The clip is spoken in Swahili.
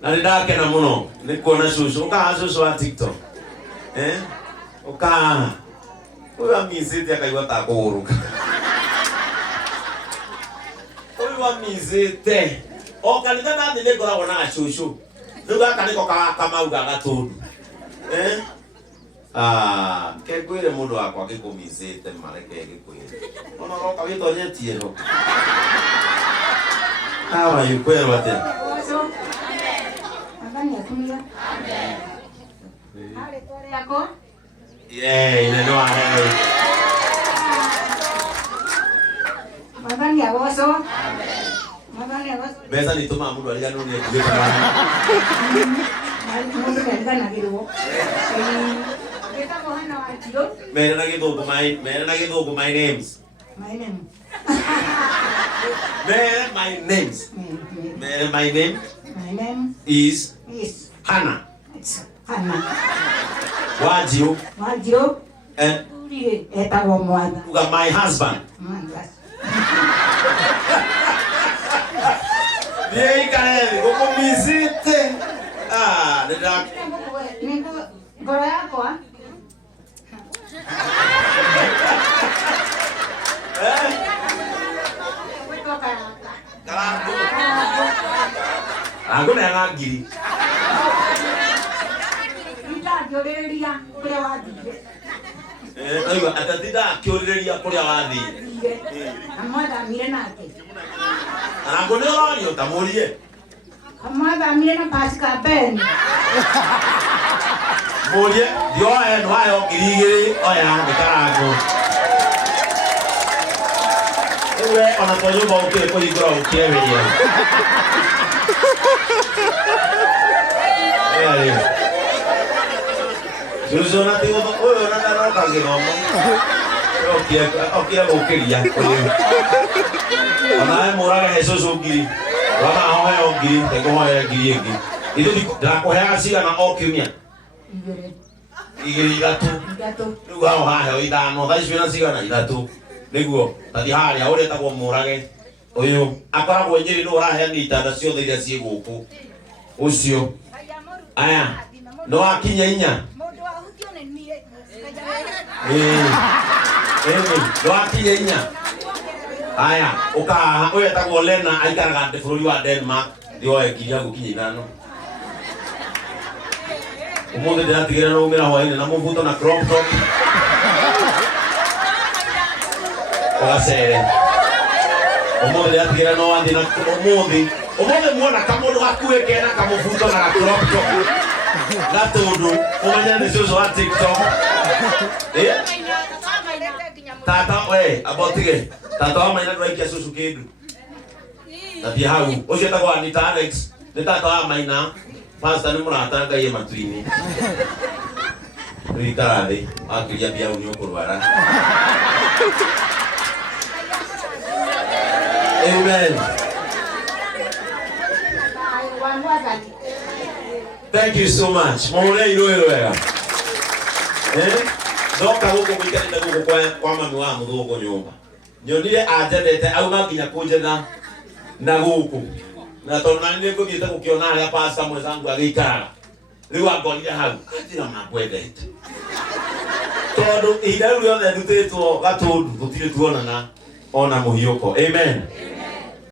Na ndakena muno ni kuona shushu uka shushu wa TikTok. Uka uwa mizete akaigwa ta kuruka. Uwa mizete. Okanita na ndile gora wona shushu. Nuga kaniko kama uga gatundu. Kekwire mundu wakwa gikumizete mareke gikwire. Ona roka wito nyetie no. Hawa yukwero ate. Amen. Ale tore yako? Ineno ahe. Magani awoso? Amen. Magani awoso. Besa ni tuma mundu aliga nuni kuweka bana. Mundu nenda na giruo. Beta mohana wa tio. Mera na gidogo my names. My name. My name is Hannah. It's Hannah. Wajio. And my husband. Aku na ngagiri. Ndagioreria kuria wathire. Aiwa atatida akioreria kuria wathi. Amwada mire nake. Ango ne ronio tamurie. Amwada mire na pasika ben. Murie dio no ayo girigiri oya ndikarango. Ewe ona toyo ba ukire ko igora ukire weria. Juzo na tigo oyo na na ka ngiromo. Okia ukiria. Ana mora Jesus ugiri. Wama hoya ugiri, tego hoya giri egi. Itu da ko ya siga na okiumia. Igiri gatu. Ruga ho ha ho idano, dai shina siga na idatu. Niguo, tadi haria ore tagwo murage. Oyo akoragwo nyiri no rahe ni itanda ciothe iria ci guku. Ucio. Aya. No akinya inya. Mundu ahutio ni nie. No akinya inya. Aya, uka oyo tagwo Lena aikaraga ndi bururi wa Denmark. Dio ekinya gukinya ithano. Umuthi ndiratigire no umira hwaini na mubuto na crop top. Ogacere. Umuthi ndiratigire no wathi na umuthi muona kamundu gakuike na kamubuto na crop top. Gatundu umenya ni cucu wa TikTok. Tata we abotige. Tata wa maina ndwaikia cucu kindu. Tathi hau ucio tagwo Anita Alex. Ni tata wa maina. Pastor ni murata ngai matuini. Rita thi akiria bia uni ukurwara. Amen. Thank you so much. Mole ilo wega. Doka huko mwikani huko kwa mami wa mudhugo nyumba. Nyonile ajendete au maginya kujena na huko. Na tona nile ko gita kukiona ya pastor mwenzangu agikara. Riu agonia hau. Atira mabwedete. Todo ida uriothe dutetwo gatundu tutire tuonana ona muhioko. Amen.